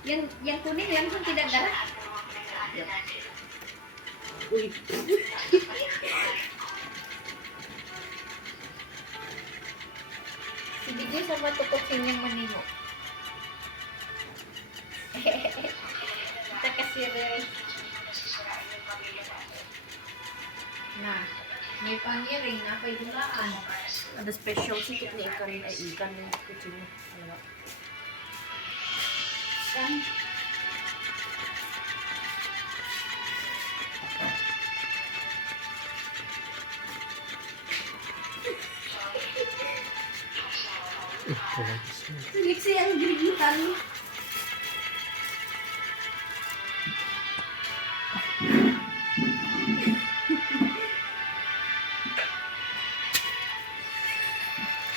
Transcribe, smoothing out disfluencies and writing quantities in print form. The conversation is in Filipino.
Yang kuning langsung tidak darah. Uy. Si Bijoy sama tutukin yang menengok. Kita kasih deh. Nah, may pangiring na kay dulaan. Ada special sikit ni ikan ay ikan ng kutsino. Ano? Kan? Liksi ang gilitan.